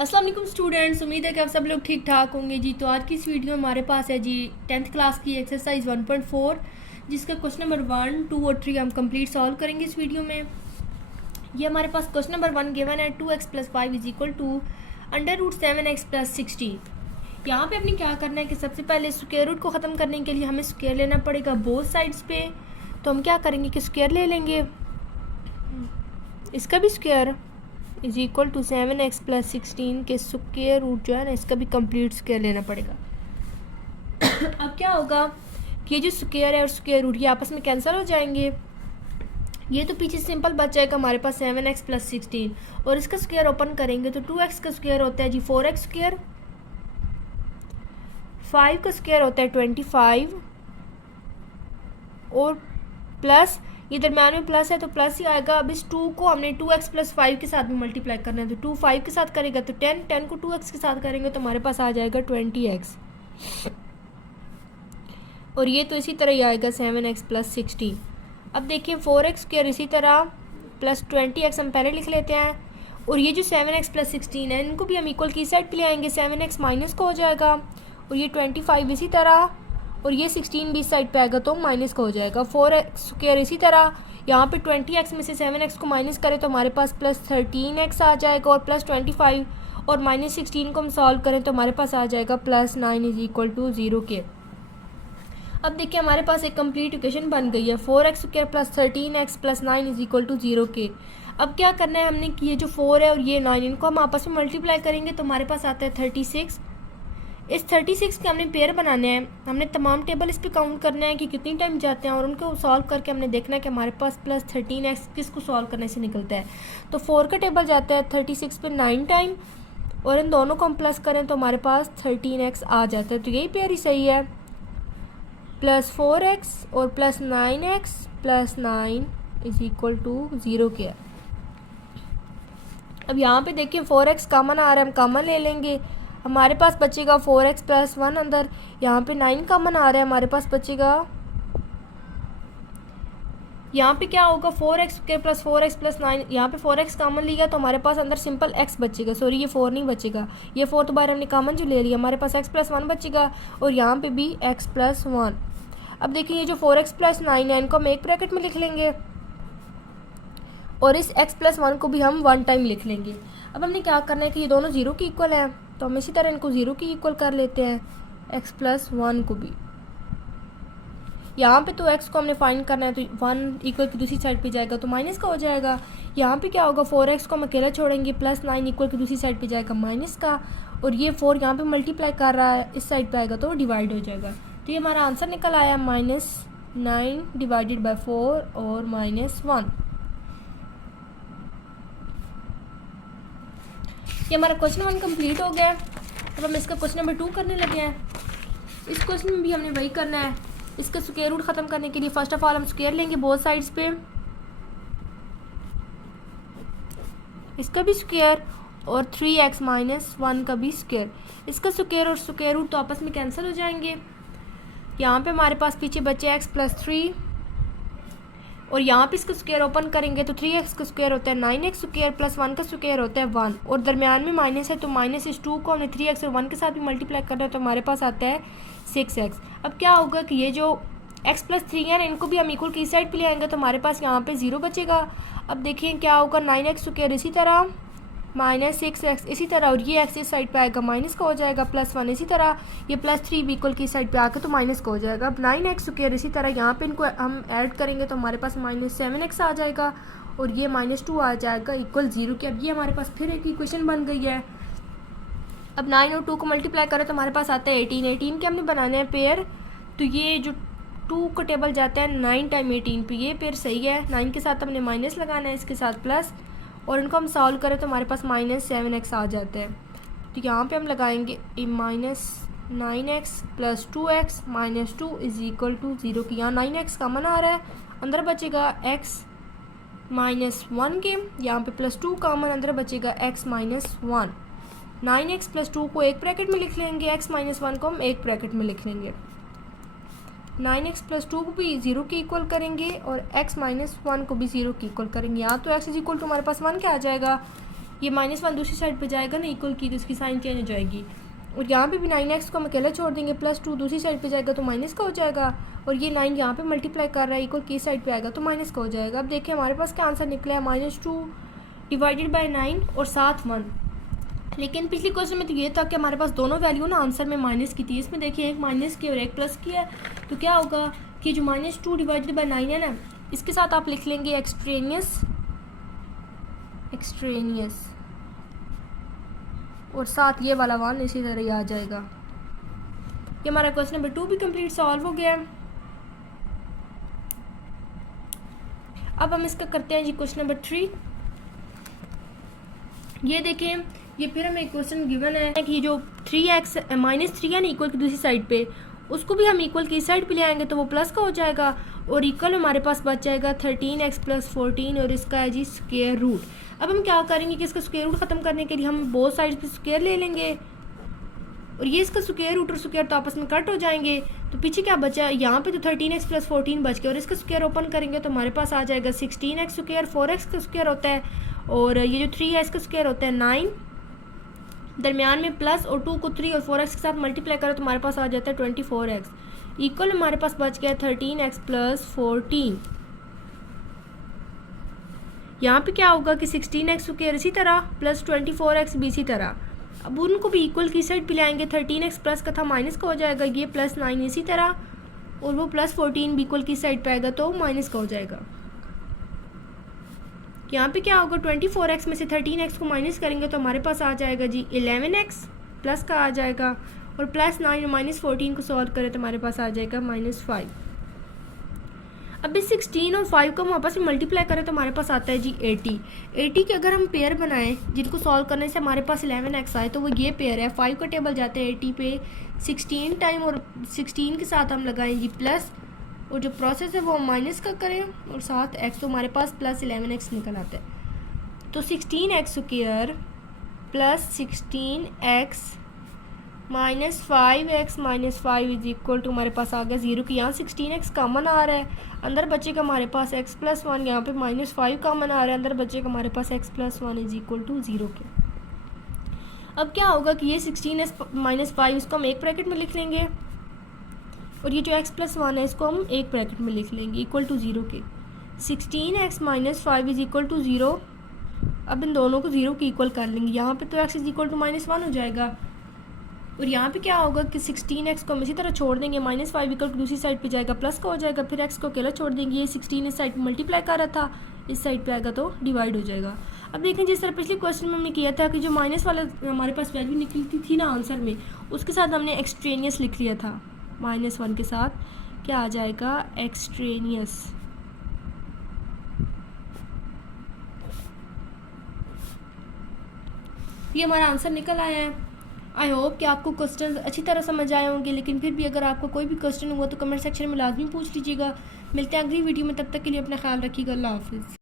अस्सलाम वालेकुम स्टूडेंट्स, उम्मीद है कि आप सब लोग ठीक ठाक होंगे जी। तो आज की इस वीडियो में हमारे पास है जी 10th क्लास की एक्सरसाइज 1.4 जिसका क्वेश्चन नंबर 1, 2 और 3 हम कंप्लीट सॉल्व करेंगे इस वीडियो में। ये हमारे पास क्वेश्चन नंबर 1 गिवन है 2x + 5 = √7x + 16। यहाँ पे अपने क्या करना है कि सबसे पहले स्क्वायर रूट को ख़त्म करने के लिए हमें स्क्वायर लेना पड़ेगा बोथ साइड्स पे। तो हम क्या करेंगे कि स्क्वायर ले लेंगे, इसका भी स्क्वायर = 7x + 16 के स्क्वायर रूट जो है ना, इसका भी कंप्लीट स्क्वायर लेना पड़ेगा। अब क्या होगा कि ये जो स्क्वायर है और स्क्वायर रूट ये आपस में कैंसिल हो जाएंगे। ये तो पीछे सिंपल बच जाएगा हमारे पास 7x + 16 और इसका स्क्वायर ओपन करेंगे तो 2x का स्क्वायर होता है जी 4x², 5 का स्क्वायर होता है 25 और प्लस ये दरम्यान में प्लस है तो प्लस ही आएगा। अब इस 2 को हमने 2x + 5 के साथ में मल्टीप्लाई करना है तो 2 5 के साथ करेगा तो 10, 10 को 2x के साथ करेंगे तो हमारे पास आ जाएगा 20x और ये तो इसी तरह ही आएगा 7x + 16। अब देखिए 4x² इसी तरह प्लस 20x हम पहले लिख लेते हैं और ये जो 7x + 16 है इनको भी हम इक्वल की साइड पे ले आएंगे, 7x माइनस का हो जाएगा और ये 25 इसी तरह और ये 16 भी इस साइड पे आएगा तो माइनस का हो जाएगा। 4x² इसी तरह यहाँ पे 20x में से 7x को माइनस करें तो हमारे पास प्लस 13x आ जाएगा और प्लस 25 और माइनस 16 को हम सॉल्व करें तो हमारे पास आ जाएगा प्लस 9 = 0 के। अब देखिए हमारे पास एक कंप्लीट इक्वेशन बन गई है 4x² + 13x + 9 = 0 के। अब क्या करना है हमने कि ये जो 4 है और ये 9 इनको हम आपस में मल्टीप्लाई करेंगे तो हमारे पास आता है 36। इस 36 के हमने पेयर बनाने हैं, हमने तमाम टेबल इस पे काउंट करना है कि कितनी टाइम जाते हैं और उनको सॉल्व करके हमने देखना है कि हमारे पास प्लस 13x किसको सॉल्व करने से निकलता है। तो 4 का टेबल जाता है 36 पे 9 टाइम और इन दोनों को हम प्लस करें तो हमारे पास 13x आ जाता है। तो यही पेयर ही सही है, प्लस 4x और प्लस 9x + 9 = 0 के है। अब यहाँ पे देखिए 4x कॉमन आ रहा है, हम कॉमन ले लेंगे, हमारे पास बचेगा 4x + 1 अंदर, यहाँ पे 9 कॉमन आ रहा है, हमारे पास बचेगा यहाँ पे क्या होगा 4x² + 4x + 9, यहाँ पे 4x कॉमन लिया तो हमारे पास अंदर सिंपल x बचेगा, सॉरी ये 4 नहीं बचेगा, ये 4 तो बाहर हमने कॉमन जो ले लिया, हमारे पास x + 1 बचेगा और यहाँ पे भी x + 1। अब देखिए ये जो 4x + 9 है इनको हम एक ब्रैकेट में लिख लेंगे और इस x + 1 को भी हम 1 टाइम लिख लेंगे। अब हमने क्या करना है कि ये दोनों 0 के इक्वल हैं तो हम इसी तरह इनको 0 के इक्वल कर लेते हैं, x + 1 को भी। यहाँ पे तो x को हमने फाइंड करना है तो 1 इक्वल की दूसरी साइड पे जाएगा तो माइनस का हो जाएगा। यहाँ पे क्या होगा 4x को हम अकेला छोड़ेंगे, प्लस 9 इक्वल की दूसरी साइड पे जाएगा माइनस का और ये 4 यहाँ पे मल्टीप्लाई कर रहा है इस साइड पे आएगा तो डिवाइड हो जाएगा। तो ये हमारा आंसर निकल आया -9 / 4 और -1। ये हमारा क्वेश्चन 1 कंप्लीट हो गया है। अब हम इसका क्वेश्चन नंबर 2 करने लगे हैं। इस क्वेश्चन में भी हमने वही करना है, इसका स्क्वायर रूट ख़त्म करने के लिए फर्स्ट ऑफ ऑल हम स्क्वायर लेंगे बोथ साइड्स पे, इसका भी स्क्वायर और 3x - 1 का भी स्क्वायर, इसका स्क्वायर और स्क्वायर रूट तो आपस में कैंसिल हो जाएंगे। यहाँ पे हमारे पास पीछे बचे x + 3 और यहाँ पे इसका स्क्वायर ओपन करेंगे तो 3x का स्क्वायर होता है 9x² + 1 का स्क्वायर होता है 1 और दरम्यान में माइनस है तो माइनस इस 2 को हमने 3x और 1 के साथ भी मल्टीप्लाई करना है तो हमारे पास आता है 6x। अब क्या होगा कि ये जो x + 3 है इनको भी हम इक्वल की साइड पे ले आएंगे तो हमारे पास यहाँ पे 0 बचेगा। अब देखिए क्या होगा 9x² इसी तरह -6x इसी तरह और ये x इस साइड पे आएगा माइनस का हो जाएगा, +1 इसी तरह ये +3 भी इक्वल की साइड पे आकर तो माइनस का हो जाएगा। अब 9x² इसी तरह यहाँ पे इनको हम ऐड करेंगे तो हमारे पास -7x आ जाएगा और ये -2 आ जाएगा = 0 के। अब ये हमारे पास फिर एक इक्वेशन बन गई है। अब 9 और 2 को मल्टीप्लाई करें तो हमारे पास आता है 18, 18 के हमने बनाने हैं पेयर, तो ये जो 2 का टेबल जाता है 9 टाइम 18 पे, ये पेयर सही है। 9 के साथ हमने माइनस लगाना है, इसके साथ प्लस और इनको हम सॉल्व करें तो हमारे पास -7x आ जाता है। तो यहाँ पे हम लगाएंगे -9x + 2x - 2 = 0 की। यहाँ 9x कॉमन आ रहा है, अंदर बचेगा x - 1 के, यहाँ पे +2 कॉमन अंदर बचेगा x - 1। 9x + 2 को एक ब्रैकेट में लिख लेंगे, x - 1 को हम एक ब्रैकेट में लिख लेंगे। 9x + 2 को भी 0 के इक्वल करेंगे और x - 1 को भी 0 के इक्वल करेंगे। यहाँ तो x = हमारे पास 1 क्या आ जाएगा, ये -1 दूसरी साइड पे जाएगा ना इक्वल की, तो इसकी साइन चेंज हो जाएगी। और यहाँ पे भी 9x को हम अकेला छोड़ देंगे, +2 दूसरी साइड पे जाएगा तो माइनस का हो जाएगा। और ये 9 यहाँ पे मल्टीप्लाई कर रहा है इक्वल की साइड पे आएगा तो माइनस का हो जाएगा। अब देखिए हमारे पास क्या आंसर निकला है, -2 डिवाइडेड बाई 9 और साथ 1। लेकिन पिछली क्वेश्चन में तो ये था कि हमारे पास दोनों वैल्यू ना आंसर में माइनस की थी। इसमें देखिए एक माइनस की और एक प्लस की है, तो क्या होगा कि जो -2 डिवाइडेड बाई 9 है ना, इसके साथ आप लिख लेंगे एक्सट्रेनियस और साथ ये वाला 1 इसी तरह ही आ जाएगा। ये हमारा क्वेश्चन नंबर 2 भी कंप्लीट सॉल्व हो गया है। अब हम इसका करते हैं जी क्वेश्चन नंबर 3। ये देखें, ये फिर हमें एक क्वेश्चन गिवन है कि जो 3x -3 है ना इक्वल की दूसरी साइड पे, उसको भी हम इक्वल की इस साइड पे ले आएंगे तो वो प्लस का हो जाएगा। और इक्वल हमारे पास बच जाएगा 13x + 14 और इसका है जी स्क्वायर रूट। अब हम क्या करेंगे कि इसका स्क्वायर रूट ख़त्म करने के लिए हम बोथ साइड पे स्क्वायर ले लेंगे और ये इसका स्क्वायर रूट और स्क्वायर तो आपस में कट हो जाएंगे। तो पीछे क्या बचा, यहाँ पे तो 13x + 14 बच गया और इसका स्क्वायर ओपन करेंगे तो हमारे पास आ जाएगा 16x स्क्वायर, 4x का स्क्वायर होता है और ये जो 3 है इसका स्क्वायर होता है 9, दरमियान में प्लस और 2 को 3 और 4x के साथ मल्टीप्लाई करो तो हमारे पास आ जाता है 24x। इक्वल हमारे पास बच गया 13x + 14। यहाँ पे क्या होगा कि 16x स्क्वायर इसी तरह प्लस 24x भी इसी तरह। अब उनको भी इक्वल की साइड पे लाएंगे, 13x प्लस का था माइनस का हो जाएगा, ये +9 इसी तरह और वो +14 भी इक्वल की साइड पे आएगा तो माइनस का हो जाएगा। यहाँ पे क्या होगा, 24x में से 13x को माइनस करेंगे तो हमारे पास आ जाएगा जी 11x प्लस का आ जाएगा और +9 और -14 को सॉल्व करें तो हमारे पास आ जाएगा -5। अब इस 16 और 5 को हम आपस में मल्टीप्लाई करें तो हमारे पास आता है जी 80 के अगर हम पेयर बनाएं जिनको सॉल्व करने से हमारे पास 11x आए तो वो ये पेयर है। 5 का टेबल जाता है 80 पे 16 टाइम और 16 के साथ हम लगाएं जी प्लस और जो प्रोसेस है वो माइनस का करें और साथ x तो हमारे पास +11x निकल आता है। तो 16x square + 16x -5x -5 is equal to हमारे पास आ गया 0 की। यहाँ 16x कॉमन आ रहा है, अंदर बचेगा हमारे पास x + 1, यहाँ पे -5 कॉमन आ रहा है, अंदर बचेगा हमारे पास x + 1 इज इक्वल टू 0 के। अब क्या होगा कि ये 16x -5 इसको हम एक ब्रैकेट में लिख लेंगे और ये जो x + 1 है इसको हम एक ब्रैकेट में लिख लेंगे इक्वल टू 0 के। 16x -5 is equal to 0। अब इन दोनों को 0 के इक्वल कर लेंगे, यहाँ पे तो x इज इक्वल टू -1 हो जाएगा और यहाँ पे क्या होगा कि 16x को हम इसी तरह छोड़ देंगे, -5 इक्वल दूसरी साइड पे जाएगा प्लस का हो जाएगा, फिर x को अकेला छोड़ देंगे, ये 16 इस साइड पे मल्टीप्लाई कर रहा था इस साइड पे आएगा तो डिवाइड हो जाएगा। अब देखें जिस तरह पिछले क्वेश्चन में हमने किया था कि जो माइनस वाला हमारे पास वैल्यू निकलती थी ना आंसर में, उसके साथ हमने एक्सट्रेनियस लिख लिया था, -1 के साथ क्या आ जाएगा एक्सट्रेनियस। ये हमारा आंसर निकल आया है। आई होप कि आपको क्वेश्चन अच्छी तरह समझ आए होंगे, लेकिन फिर भी अगर आपको कोई भी क्वेश्चन हुआ तो कमेंट सेक्शन में लाजमी पूछ लीजिएगा। मिलते हैं अगली वीडियो में, तब तक के लिए अपना ख्याल रखिएगा। अल्लाह हाफिज़।